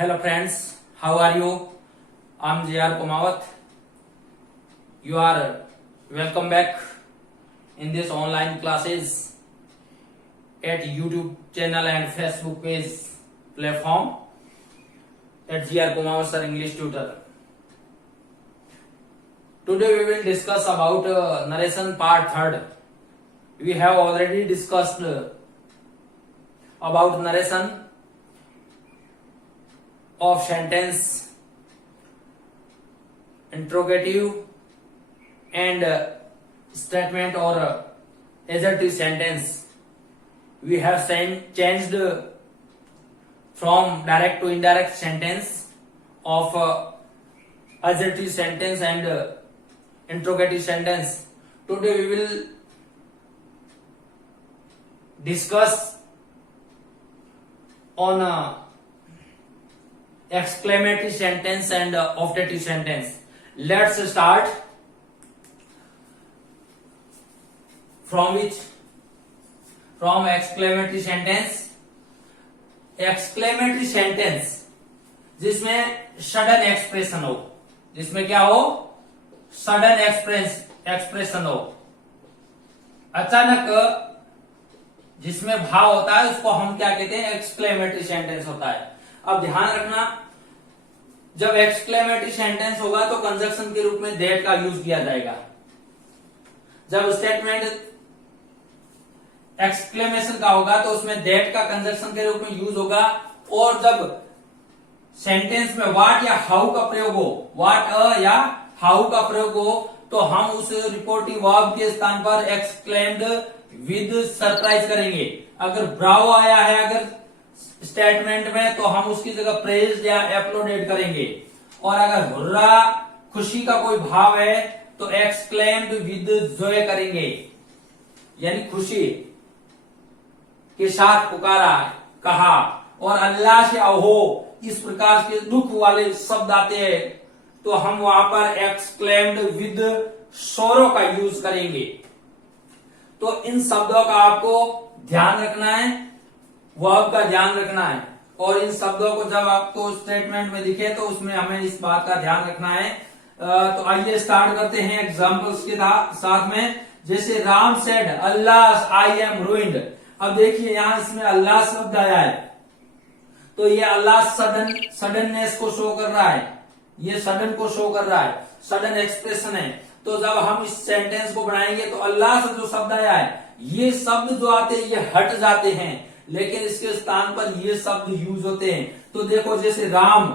Hello friends, how are you? I'm J.R. Kumawat. You are welcome back in this online classes at YouTube channel and Facebook page platform at J.R. Kumawat Sir English Tutor. Today we will discuss about narration part 3rd. We have already discussed about narration of sentence, interrogative and statement or assertive sentence. We have changed from direct to indirect sentence of assertive sentence and interrogative sentence. Today we will discuss on exclamatory sentence and optative sentence. Let's start from which? From exclamatory sentence. Exclamatory sentence जिसमें sudden expression हो, जिसमें क्या हो? Sudden expression हो, अचानक जिसमें भाव होता है उसको हम क्या कहते हैं? एक्सक्लेमेटरी सेंटेंस होता है। अब ध्यान रखना, जब एक्सक्लेमेटरी सेंटेंस होगा तो कंजक्शन के रूप में दैट का यूज किया जाएगा। जब स्टेटमेंट एक्सक्लेमेशन का होगा तो उसमें दैट का कंजक्शन के रूप में यूज होगा। और जब सेंटेंस में व्हाट या हाउ का प्रयोग हो, व्हाट या हाउ का प्रयोग हो, तो हम उस रिपोर्टिंग वर्ब के स्थान पर एक्सक्लेम्ड विद सरप्राइज करेंगे। अगर ब्रावो आया है अगर स्टेटमेंट में तो हम उसकी जगह प्रेज या एप्लॉडेड करेंगे। और अगर हुर्रा खुशी का कोई भाव है तो एक्सक्लेम्ड विद जॉय करेंगे, यानी खुशी के साथ पुकारा, कहा। और अल्लाह से अहो इस प्रकार के दुख वाले शब्द आते हैं तो हम वहां पर एक्सक्लेम्ड विद सोरो का यूज करेंगे। तो इन शब्दों का आपको ध्यान रखना है, वर्ब का ध्यान रखना है। और इन शब्दों को जब आपको स्टेटमेंट में दिखे तो उसमें हमें इस बात का ध्यान रखना है। तो आइए स्टार्ट करते हैं एग्जांपल्स के साथ में। जैसे Ram said Allah I am ruined. अब देखिए यहां इसमें अल्लाह शब्द आया है तो ये अल्लाह सडननेस को शो कर रहा है, ये सडन को शो कर रहा है, सडन एक्सप्रेशन है। तो जब हम इस सेंटेंस को बनाएंगे तो अल्लाह से जो शब्द आया है, ये शब्द जो आते हैं ये हट जाते हैं, लेकिन इसके स्थान पर ये शब्द यूज होते हैं। तो देखो जैसे राम,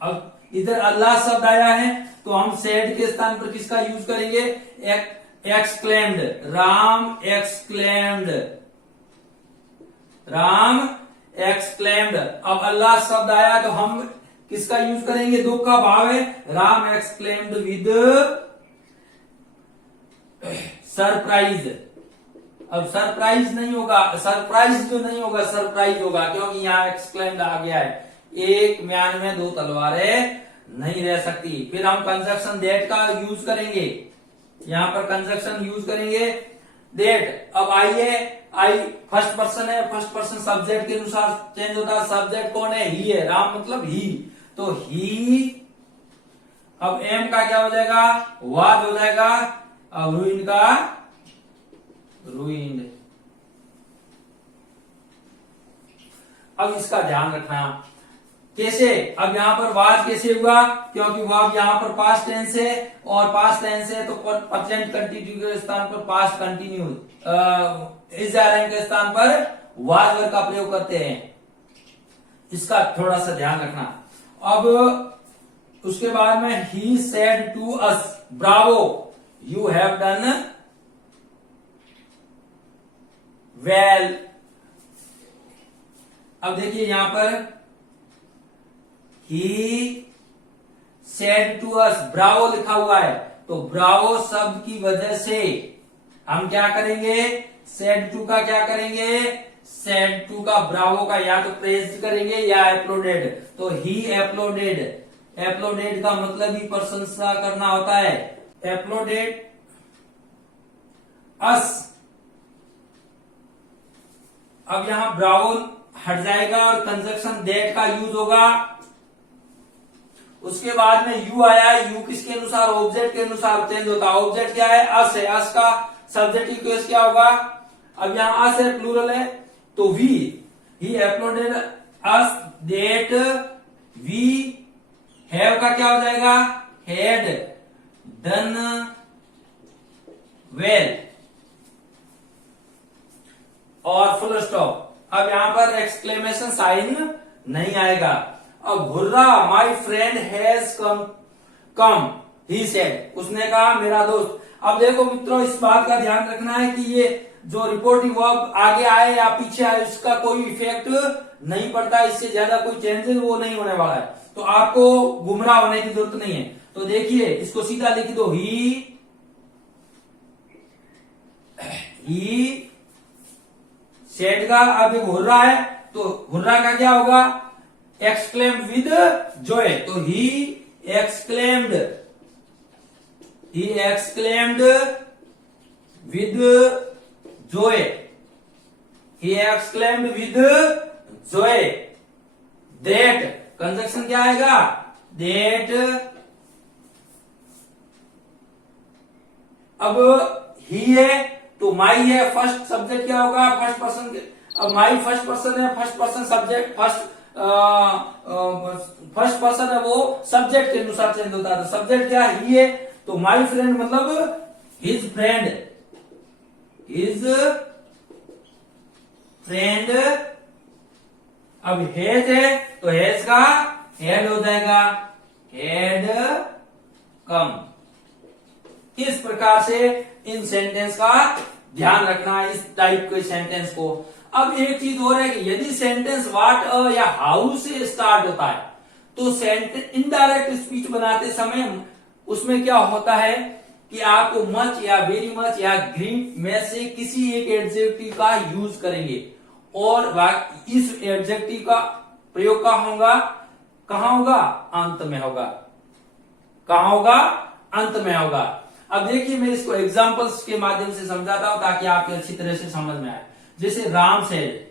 अब इधर अल्लाह शब्द आया है तो हम सेड के स्थान पर किसका यूज करेंगे? Exclaimed, Ram exclaimed, Ram exclaimed. अब अल्लाह शब्द आया तो हम किसका यूज करेंगे? दुख का भाव है, राम एक्सक्लेम्ड विद सरप्राइज। अब सरप्राइज नहीं होगा, सरप्राइज जो नहीं होगा, सरप्राइज होगा, क्योंकि यहाँ एक्सक्लेम्ड आ गया है। एक म्यान में दो तलवारें नहीं रह सकती। फिर हम कंजक्शन दैट का यूज करेंगे, यहां पर कंजक्शन यूज करेंगे दैट। अब आइए, आई फर्स्ट पर्सन है, फर्स्ट पर्सन सब्जेक्ट के अनुसार चेंज होता है। सब्जेक्ट कौन है? ही है, राम मतलब ही, तो ही। अब एम का क्या हो जाएगा? वाज हो जाएगा। अब रूइंड का रूइंड। अब इसका ध्यान रखना कैसे? अब यहां पर वाज कैसे हुआ? क्योंकि वाज यहां पर पास्ट टेंस है और पास्ट टेंस है तो प्रेजेंट कंटिन्यू के स्थान पर पास्ट कंटिन्यू इज के स्थान पर वाज वर्ब का प्रयोग करते हैं। इसका थोड़ा सा ध्यान रखना। अब उसके बाद में he said to us bravo you have done well. अब देखिए यहां पर he said to us, bravo लिखा हुआ है तो ब्रावो शब्द की वजह से हम क्या करेंगे? सेड टू का क्या करेंगे? सेड टू का ब्रावो का या तो प्रेज करेंगे या एप्लॉडेड। तो ही एप्लॉडेड, एप्लॉडेड का मतलब ही प्रशंसा करना होता है। एप्लॉडेड अस। अब यहां ब्रावो हट जाएगा और कंजक्शन दैट का यूज होगा। उसके बाद में यू आया, यू किसके अनुसार, ऑब्जेक्ट के अनुसार चेंज होता है। ऑब्जेक्ट क्या है, अस है, अस का सब्जेक्टिव केस क्या होगा, अब यहां अस है, प्लूरल है, तो we, he applauded us that we have का क्या हो जाएगा, हैड डन वेल और फुल स्टॉप। अब यहां पर एक्सक्लेमेशन साइन नहीं आएगा। अब hurrah my friend has come he said, उसने कहा मेरा दोस्त। अब देखो मित्रों, इस बात का ध्यान रखना है कि ये जो रिपोर्टिंग वर्ब आगे आए या पीछे आए उसका कोई इफेक्ट नहीं पड़ता, इससे ज्यादा कोई चेंजेस वो नहीं होने वाला है, तो आपको गुमराह होने की जरूरत नहीं है। तो देखिए इसको सीधा लिख दो, ही सेड का, अब एक हुर्रा है तो हुर्रा का क्या होगा, एक्सक्लेम्ड विद जॉय, तो he exclaimed with Joy, he exclaimed with Joy that, conjunction क्या आएगा, दैट। अब ही है तो माई है, फर्स्ट सब्जेक्ट क्या होगा, फर्स्ट पर्सन। अब माई फर्स्ट पर्सन है, first person subject, first person है वो सब्जेक्ट के अनुसार चेंज होता है। तो सब्जेक्ट क्या ही है, तो माई फ्रेंड मतलब हिज फ्रेंड, अब हेज है तो हेज का हेड हो जाएगा, हेड कम। इस प्रकार से इन सेंटेंस का ध्यान रखना है, इस टाइप के सेंटेंस को। अब एक चीज और है कि यदि सेंटेंस व्हाट अ या हाउ से स्टार्ट होता है तो इनडायरेक्ट स्पीच बनाते समय उसमें क्या होता है कि आप मच या वेरी मच या ग्रेट में से किसी एक एडजेक्टिव का यूज करेंगे और इस एडजेक्टिव का प्रयोग कहां होगा, अंत में होगा। कहां होगा, अंत में होगा। अब देखिए मैं इसको एग्जांपल्स के माध्यम से समझाता हूं ताकि आपको अच्छी तरह से समझ में आए। जैसे राम सेड,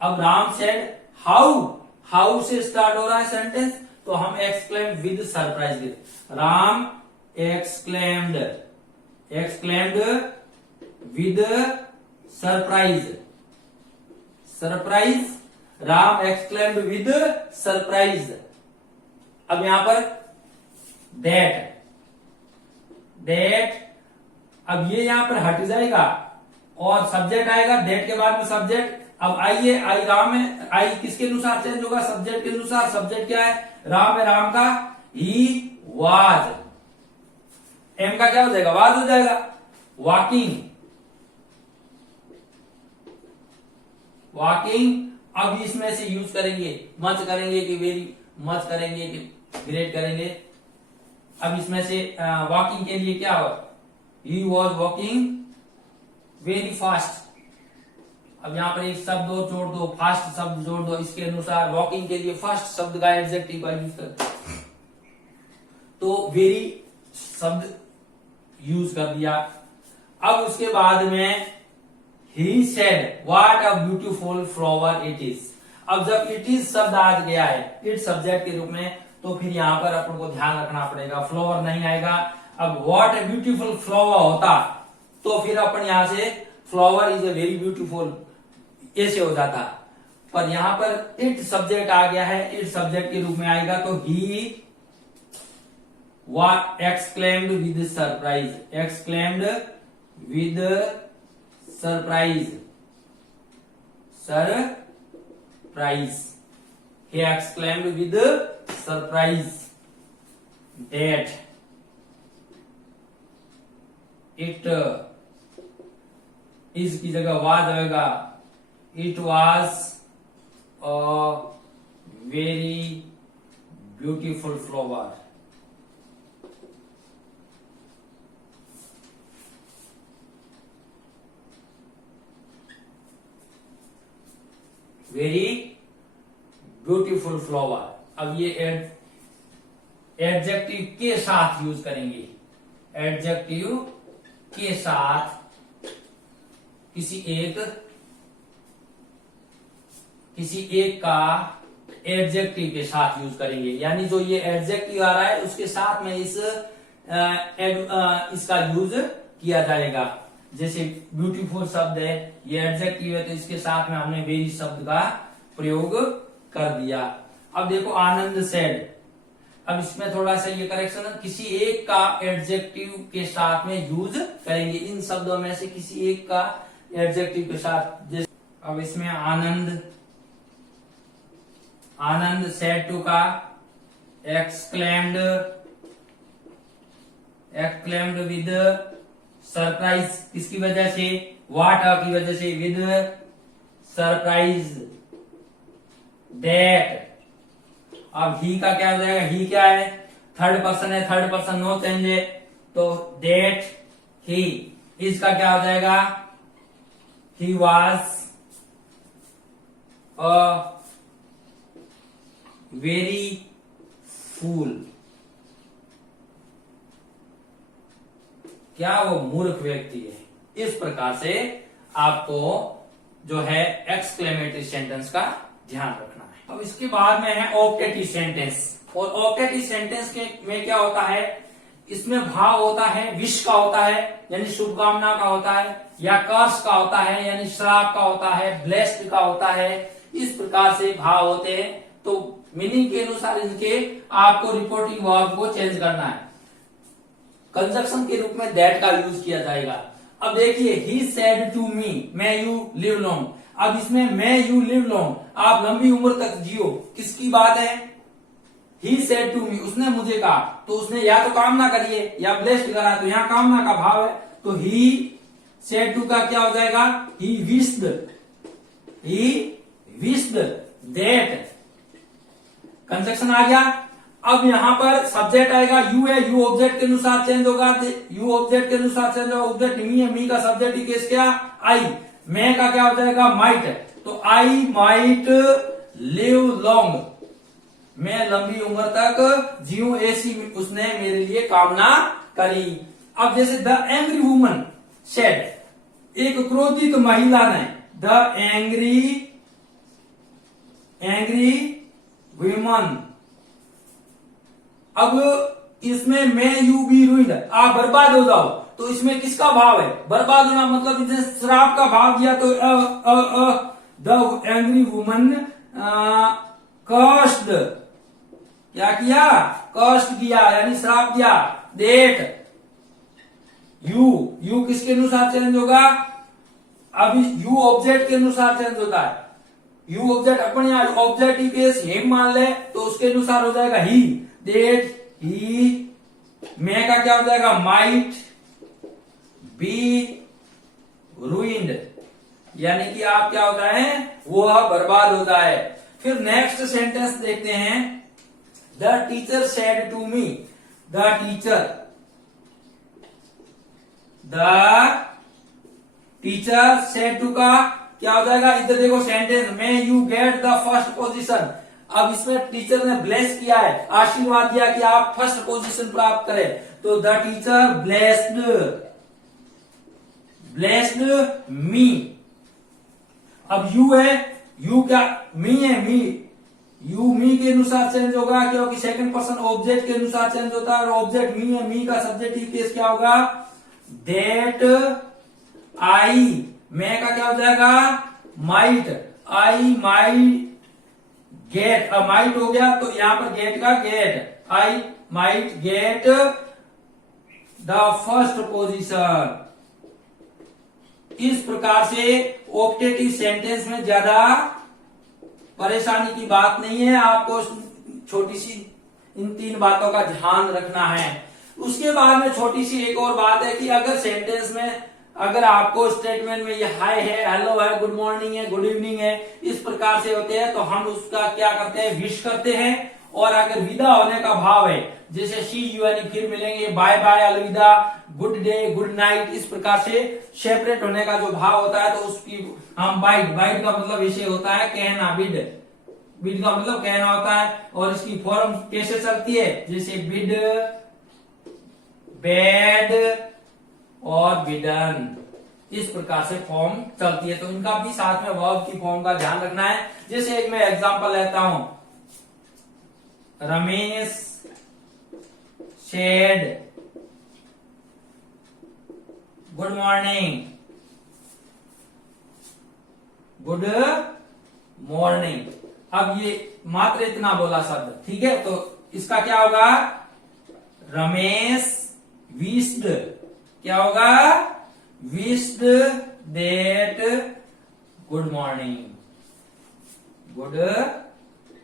अब राम सेड हाउ से स्टार्ट हो रहा है सेंटेंस, तो हम exclaim with surprise, Ram exclaimed with surprise, Ram exclaimed with surprise. अब यहां पर दैट, अब ये यहां पर हट जाएगा और सब्जेक्ट आएगा, दैट के बाद में सब्जेक्ट। अब आइए, आई राम है, आई किसके अनुसार चेंज होगा, सब्जेक्ट के अनुसार। सब्जेक्ट क्या है, राम है, राम का ही वाज, एम का क्या हो जाएगा, वाज हो जाएगा। वॉकिंग, अब इसमें से यूज करेंगे, मच करेंगे कि वेरी मच करेंगे कि ग्रेट करेंगे। अब इसमें से वॉकिंग के लिए क्या होगा, he was walking very fast. अब यहां पर एक शब्द और जोड़ दो, फास्ट शब्द जोड़ दो, इसके अनुसार वॉकिंग के लिए फर्स्ट शब्द का एडजेक्टिव का यूज कर, तो वेरी शब्द यूज कर दिया। अब उसके बाद में he said what a beautiful flower it is. अब जब इट इज शब्द आ गया है इट सब्जेक्ट के रूप में, तो फिर यहां पर अपन को ध्यान रखना पड़ेगा, फ्लावर नहीं आएगा। अब व्हाट ए ब्यूटीफुल फ्लावर होता तो फिर अपन यहां से flower is a very beautiful ऐसे हो जाता, पर यहां पर इट सब्जेक्ट आ गया है, इट सब्जेक्ट के रूप में आएगा, तो he exclaimed with surprise, he exclaimed with surprise that it is की जगह was आएगा, it was a very beautiful flower। Very beautiful flower. अब ये एडजेक्टिव के साथ यूज करेंगे, एडजेक्टिव के साथ किसी एक किसी एक का एडजेक्टिव के साथ यूज करेंगे, यानी जो ये एडजेक्टिव आ रहा है उसके साथ में इसका यूज किया जाएगा। जैसे ब्यूटीफुल शब्द है, ये एडजेक्टिव है, तो इसके साथ में हमने वेरी शब्द का प्रयोग कर दिया। अब देखो आनंद सेड, अब इसमें थोड़ा सा ये करेक्शन है, किसी एक का एडजेक्टिव के साथ में यूज करेंगे, इन शब्दों में से किसी एक का एडजेक्टिव के साथ। जैसे अब इसमें आनंद सेड टू का एक्सक्लेम्ड विद सरप्राइज, किसकी वजह से, व्हाट की वजह से, विद सरप्राइज दैट। अब ही का क्या हो जाएगा, ही क्या है, थर्ड पर्सन है, थर्ड पर्सन नो चेंज है, तो दैट ही। इसका क्या हो जाएगा, ही वॉज अ वेरी फूल, क्या वो मूर्ख व्यक्ति है। इस प्रकार से आपको जो है एक्सक्लेमेटरी सेंटेंस का ध्यान रखना है। अब इसके बाद में है ऑप्टेटिव सेंटेंस, और ऑप्टेटिव सेंटेंस के में क्या होता है, इसमें भाव होता है, विश का होता है यानी शुभकामना का होता है, या कर्स का होता है यानी श्राप का होता है, ब्लेस्ड का होता है। इस प्रकार से भाव होते हैं, तो मीनिंग के अनुसार इनके आपको रिपोर्टिंग वर्ब को चेंज करना है। कंजक्शन के रूप में दैट का यूज किया जाएगा। अब देखिए, he said to me may you live long, अब इसमें मे यू लिव लॉन्ग, आप लंबी उम्र तक जियो, किसकी बात है, ही सेड टू मी, उसने मुझे कहा, तो उसने या तो कामना करी है या ब्लेस्ड करा, तो यहाँ कामना का भाव है, तो ही सेड टू का क्या हो जाएगा, ही विश्ड दैट, कंजक्शन आ गया। अब यहां पर सब्जेक्ट आएगा, यू है, यू ऑब्जेक्ट के अनुसार चेंज होगा, यू ऑब्जेक्ट के अनुसार चेंज होगा, ऑब्जेक्ट मी है, मी का सब्जेक्ट ही केस क्या, आई, मैं का क्या हो जाएगा, माइट, तो आई माइट लिव लॉन्ग, मैं लंबी उम्र तक जीऊं, ऐसी उसने मेरे लिए कामना करी। अब जैसे द एंग्री वुमन सेड, एक क्रोधित महिला ने, द एंग्री वुमन, अब इसमें मे यू बी रूइंड, आप बर्बाद हो जाओ, तो इसमें किसका भाव है, बर्बाद होना, मतलब इसने श्राप का भाव दिया, तो द एंग्री वुमन कष्ट, क्या किया, कष्ट किया यानी श्राप दिया, देट यू किसके अनुसार चेंज होगा, अभी यू ऑब्जेक्ट के अनुसार चेंज होता है, यू ऑब्जेक्ट अपने ऑब्जेक्ट केस हिम मान ले, तो उसके अनुसार हो जाएगा ही, देट ही, मैं का क्या हो जाएगा, माइट बी रूइंड, यानी कि आप क्या होता है, वो बर्बाद होता है। फिर नेक्स्ट सेंटेंस देखते हैं, the teacher said to me, the teacher said to का क्या हो जाएगा, इधर देखो सेंटेंस में, you get the first position, अब इसमें टीचर ने ब्लेस किया है, आशीर्वाद दिया कि आप फर्स्ट पोजीशन प्राप्त करें, तो द टीचर ब्लेस्ड मी। अब यू है, यू क्या, मी है, यू मी के अनुसार चेंज होगा, क्योंकि सेकंड पर्सन ऑब्जेक्ट के अनुसार चेंज होता है, और ऑब्जेक्ट मी है, मी का सब्जेक्टिव केस क्या होगा, दैट आई, मैं का क्या हो जाएगा, माइट, आई माइट गेट, अब माइट हो गया, तो यहां पर गेट का get, I might get the first position. इस प्रकार से ऑप्टेटिव सेंटेंस में ज्यादा परेशानी की बात नहीं है, आपको छोटी सी इन तीन बातों का ध्यान रखना है। उसके बाद में छोटी सी एक और बात है कि अगर सेंटेंस में अगर आपको स्टेटमेंट में ये हाय है, हेलो है, गुड मॉर्निंग है, गुड इवनिंग है, इस प्रकार से होते हैं, तो हम उसका क्या करते हैं, विश करते हैं। और अगर विदा होने का भाव है, जैसे सी यू यानी फिर मिलेंगे, बाय बाय, अलविदा, गुड डे, गुड नाइट, इस प्रकार से सेपरेट होने का जो भाव होता है, तो उसकी हम बाइट का मतलब ऐसे होता है कहना, बिड का मतलब कहना होता है, और इसकी फॉर्म कैसे चलती है, जैसे बिड, बेड और बिडन, इस प्रकार से फॉर्म चलती है। तो इनका भी साथ में वर्ब की फॉर्म का ध्यान रखना है। जैसे एक मैं एग्जांपल लेता हूं, Ramesh said good morning, good morning. अब ये मात्र इतना बोला शब्द, ठीक है। तो इसका क्या होगा, रमेश विश्ड, क्या होगा, wished that good morning, good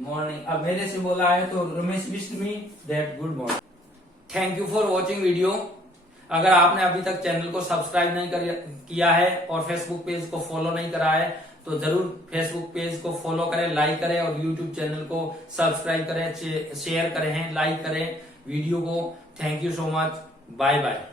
morning. अब मेरे से बोला है तो Ramesh wished me that good morning. Thank you for watching video. अगर आपने अभी तक चैनल को सब्सक्राइब नहीं किया है और फेसबुक पेज को फॉलो नहीं करा है तो जरूर फेसबुक पेज को फॉलो करें, लाइक करें और यूट्यूब चैनल को सब्सक्राइब करें, शेयर करें, लाइक करें वीडियो को। Thank you so much, bye bye.